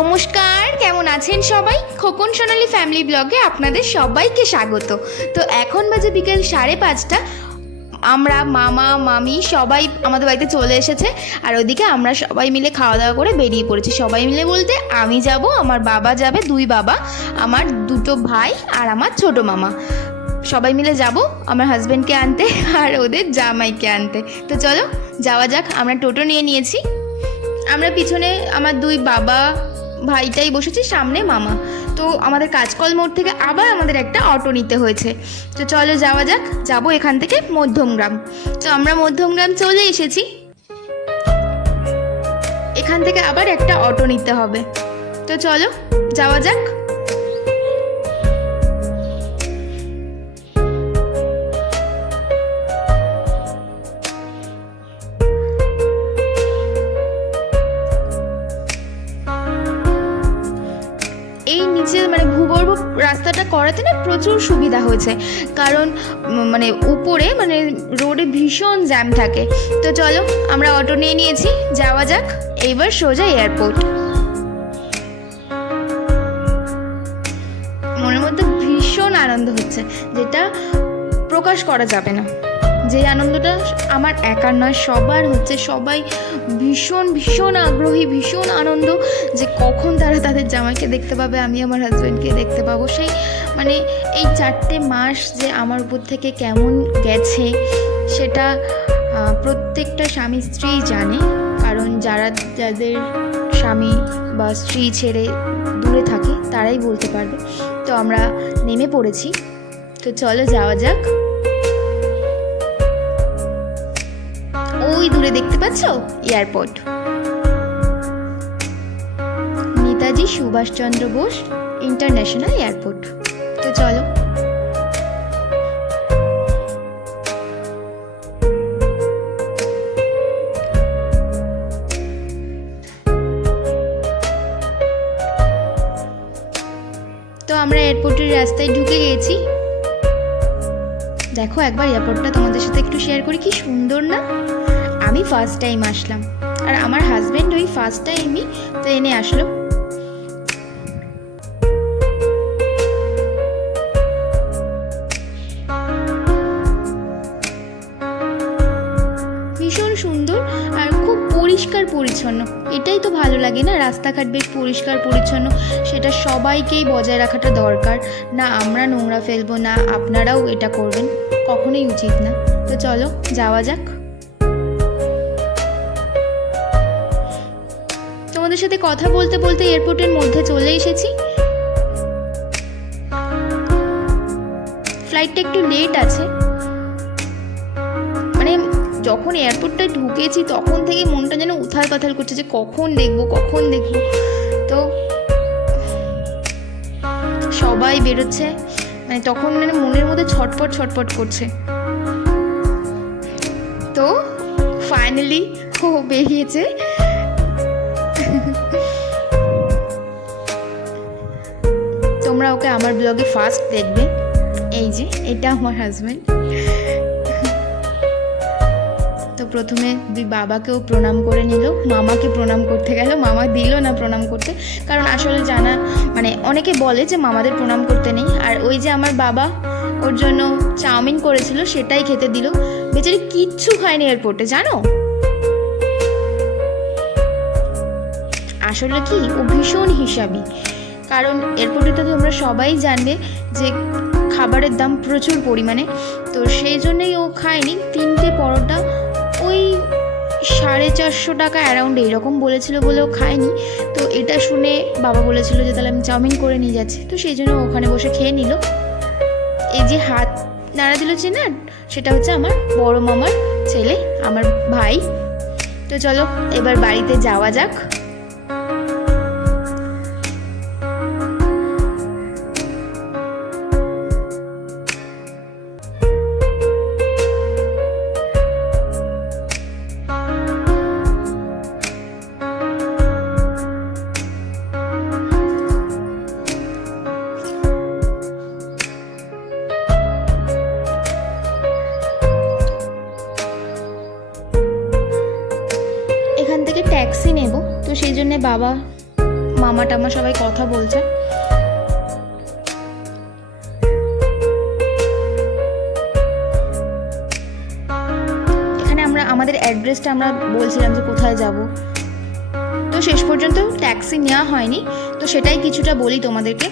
নমস্কার, কেমন আছেন সবাই? খোকন সোনালি ফ্যামিলি ব্লগে আপনাদের সবাইকে স্বাগত। তো এখন বাজে বিকেল 5:30। আমরা মামা মামি সবাই আমাদের বাড়িতে চলে এসেছে, আর ওদিকে আমরা সবাই মিলে খাওয়া দাওয়া করে বেরিয়ে পড়েছি। সবাই মিলে বলতে আমি যাব, আমার বাবা যাবে, 2 বাবা, আমার 2 ভাই আর আমার ছোট মামা। সবাই মিলে যাব আমার হাজব্যান্ডকে আনতে আর ওদের জামাইকে আনতে। তো চলো যাওয়া যাক। আমরা টোটো নিয়ে নিয়েছি, আমরা পিছনে আমার 2 বাবা ভাইটাই বসেছি, সামনে মামা। তো আমাদের কাজকল মোড় থেকে আবার আমাদের একটা অটো নিতে হয়েছে। তো চলো যাওয়া যাক। যাব এখান থেকে মধ্যমগ্রাম। তো আমরা মধ্যমগ্রাম চলে এসেছি, এখান থেকে আবার একটা অটো নিতে হবে। তো চলো যাওয়া যাক। এই নিচে ভূগর্ভ রাস্তাটা করাতে না প্রচুর সুবিধা হয়েছে, কারণ উপরে রোডে ভীষণ জ্যাম থাকে। তো চলো আমরা অটো নিয়ে নিয়েছি, যাওয়া যাক। এইবার সোজা এয়ারপোর্ট। মনের মধ্যে ভীষণ আনন্দ হচ্ছে, যেটা প্রকাশ করা যাবে না। যে আনন্দটা আমার একার নয়, সবার হচ্ছে। সবাই ভীষণ ভীষণ আগ্রহী, ভীষণ আনন্দ যে কখন তারা তাদের জামাইকে দেখতে পাবে, আমি আমার হাজব্যান্ডকে দেখতে পাবো। সেই এই 4টে মাস যে আমার উপর থেকে কেমন গেছে সেটা প্রত্যেকটা স্বামী স্ত্রী জানে, কারণ যাদের স্বামী বা স্ত্রী ছেড়ে দূরে থাকে তারাই বলতে পারবে। তো আমরা নেমে পড়েছি, তো চলো যাওয়া যাক। ওই দূরে দেখতে পাচ্ছ airport, Netaji Subhas Chandra Bose international airport. তো চলো। তো আমরা এয়ারপোর্টের রাস্তায় ঢুকে গেছি। দেখো একবার এয়ারপোর্টটা তোমাদের সাথে একটু শেয়ার করি, কি সুন্দর না? আমি ফার্স্ট টাইম আসলাম, আর আমার হাজব্যান্ড ওই ফার্স্ট টাইমই প্লেনে আসলো। ভীষণ সুন্দর আর খুব পরিষ্কার পরিচ্ছন্ন। এটাই তো ভালো লাগে না, রাস্তাঘাট বেশ পরিষ্কার পরিচ্ছন্ন। সেটা সবাইকেই বজায় রাখাটা দরকার। না আমরা নোংরা ফেলবো, না আপনারাও এটা করবেন, কখনোই উচিত না। তো চলো যাওয়া যাক। তোমাদের সাথে কথা বলতে বলতে এয়ারপোর্টের মধ্যে চলে এসেছি। ফ্লাইটটা একটু লেট আছে। যখন এয়ারপোর্টটায় ঢুকেছি তখন থেকে মনটা যেন উথাল পাথাল করছে যে কখন দেখবো কখন দেখবো। তো সবাই বেরোচ্ছে, তখন মনের মধ্যে ছটপট ছটপট করছে। তো ফাইনালি ও বেরিয়েছে। তোমরা ওকে আমার ব্লগে ফার্স্ট দেখবে। এই যে এটা আমার হাজব্যান্ড। তো প্রথমে 2 বাবাকেও প্রণাম করে নিল, মামাকে প্রণাম করতে গেল, মামা দিল না প্রণাম করতে, কারণ আসলে জানা অনেকে বলে যে মামাদের প্রণাম করতে নেই। আর ওই যে আমার বাবা ওর জন্য চাউমিন করেছিল, সেটাই খেতে দিল। বেচারি কিচ্ছু খায়নি এয়ারপোর্টে, জানো? আসলে কি ও ভীষণ হিসাবি, কারণ এয়ারপোর্টে তো তোমরা সবাই জানবে যে খাবারের দাম প্রচুর পরিমাণে। তো সেই জন্যই ও খায়নি। 3টে পরোটা ওই 450 টাকা অ্যারাউন্ড এইরকম বলেছিল বলে ও খায়নি। তো এটা শুনে বাবা বলেছিল যে তাহলে আমি চাউমিন করে নিয়ে যাচ্ছি। তো সেই জন্য ওখানে বসে খেয়ে নিল। এই যে হাত নাড়া দিল চেনা, সেটা হচ্ছে আমার বড় মামার ছেলে, আমার ভাই। তো চলো এবার বাড়িতে যাওয়া যাক। এখান থেকে ট্যাক্সি নেব, তো সেই জন্যে বাবা মামা টামা সবাই কথা বলছে। এখানে আমরা আমাদের অ্যাড্রেসটা আমরা বলছিলাম যে কোথায় যাব, তো শেষ পর্যন্ত ট্যাক্সি নেওয়া হয়নি, তো সেটাই কিছুটা বলি তোমাদেরকে।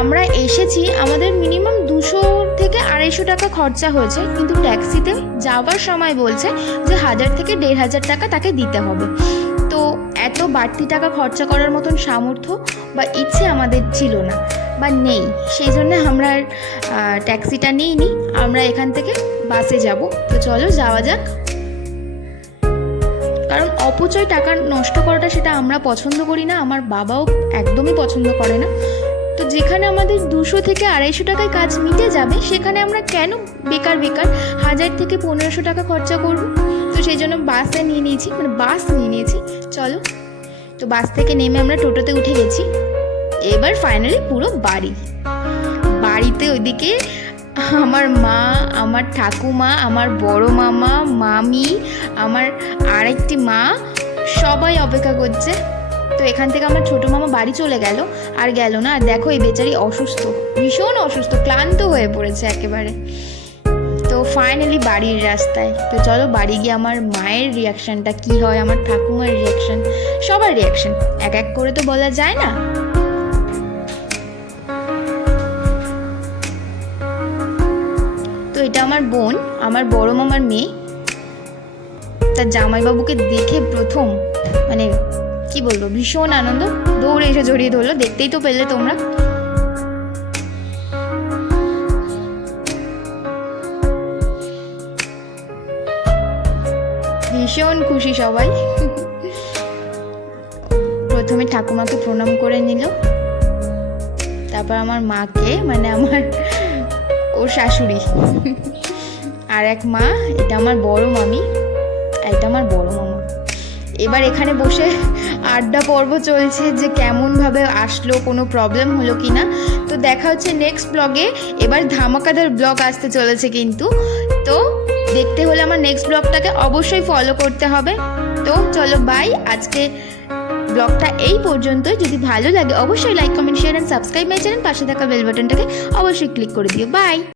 আমরা এসেছি, আমাদের মিনিমাম 200 থেকে 250 টাকা খরচা হয়েছে, কিন্তু ট্যাক্সিতে যাওয়ার সময় বলছে যে 1000 থেকে 1500 টাকা তাকে দিতে হবে। তো এত বাড়তি টাকা খরচা করার মতন সামর্থ্য বা ইচ্ছে আমাদের ছিল না বা নেই, সেই জন্য আমরা ট্যাক্সিটা নিইনি, আমরা এখান থেকে বাসে যাব। তো চলো যাওয়া যাক, কারণ অপচয় টাকা নষ্ট করাটা সেটা আমরা পছন্দ করি না, আমার বাবাও একদমই পছন্দ করে না। তো যেখানে আমাদের 200 থেকে 250 টাকায় কাজ মিটে যাবে, সেখানে আমরা কেন বেকার 1000 থেকে 1500 টাকা খরচা করব? তো সেই জন্য বাসে নিয়ে নিয়েছি, মানে বাস নিয়ে নিয়েছি। চলো, তো বাস থেকে নেমে আমরা টোটোতে উঠে গেছি। এবার ফাইনালি পুরো বাড়িতে ওইদিকে আমার মা, আমার ঠাকুমা, আমার বড় মামা, মামি, আমার আরেকটি মা সবাই অপেক্ষা করছে। তো এখান থেকে আমার ছোটো মামা বাড়ি চলে গেল, আর গেল না। আর দেখো এই বেচারি অসুস্থ, ভীষণ অসুস্থ, ক্লান্ত হয়ে পড়েছে একেবারে। তো ফাইনালি বাড়ির রাস্তায়। তো চলো বাড়ি গিয়ে আমার মায়ের রিয়াকশানটা কী হয়, আমার ঠাকুমার রিয়াকশান, সবার রিয়াকশান এক এক করে তো বলা যায় না। তো এটা আমার বোন, আমার বড় মামার মেয়ে। তার জামাইবাবুকে দেখে প্রথম মানে কি বলবো, ভীষণ আনন্দ, দৌড়ে এসে জড়িয়ে ধরলো। দেখতেই তো পেলে তোমরা। ভীষণ খুশি সবাই। প্রথমে ঠাকুমাকে প্রণাম করে নিল, তারপর আমার মাকে, মানে আমার ওর শাশুড়ি, আর এক মা, এটা আমার বড় মামি, এটা আমার বড় মামা। এবার এখানে বসে আড্ডা পর্ব চলছে যে কেমনভাবে আসলো, কোনো প্রবলেম হলো কি না। তো দেখা হচ্ছে নেক্সট ব্লগে। এবার ধামাকাদার ব্লগ আসতে চলেছে কিন্তু, তো দেখতে হলে আমার নেক্সট ব্লগটাকে অবশ্যই ফলো করতে হবে। তো চলো বাই, আজকে ব্লগটা এই পর্যন্তই। যদি ভালো লাগে অবশ্যই like, comment, share and subscribe my channel. পাশে থাকা বেল বাটনটাকে অবশ্যই ক্লিক করে দিও। বাই।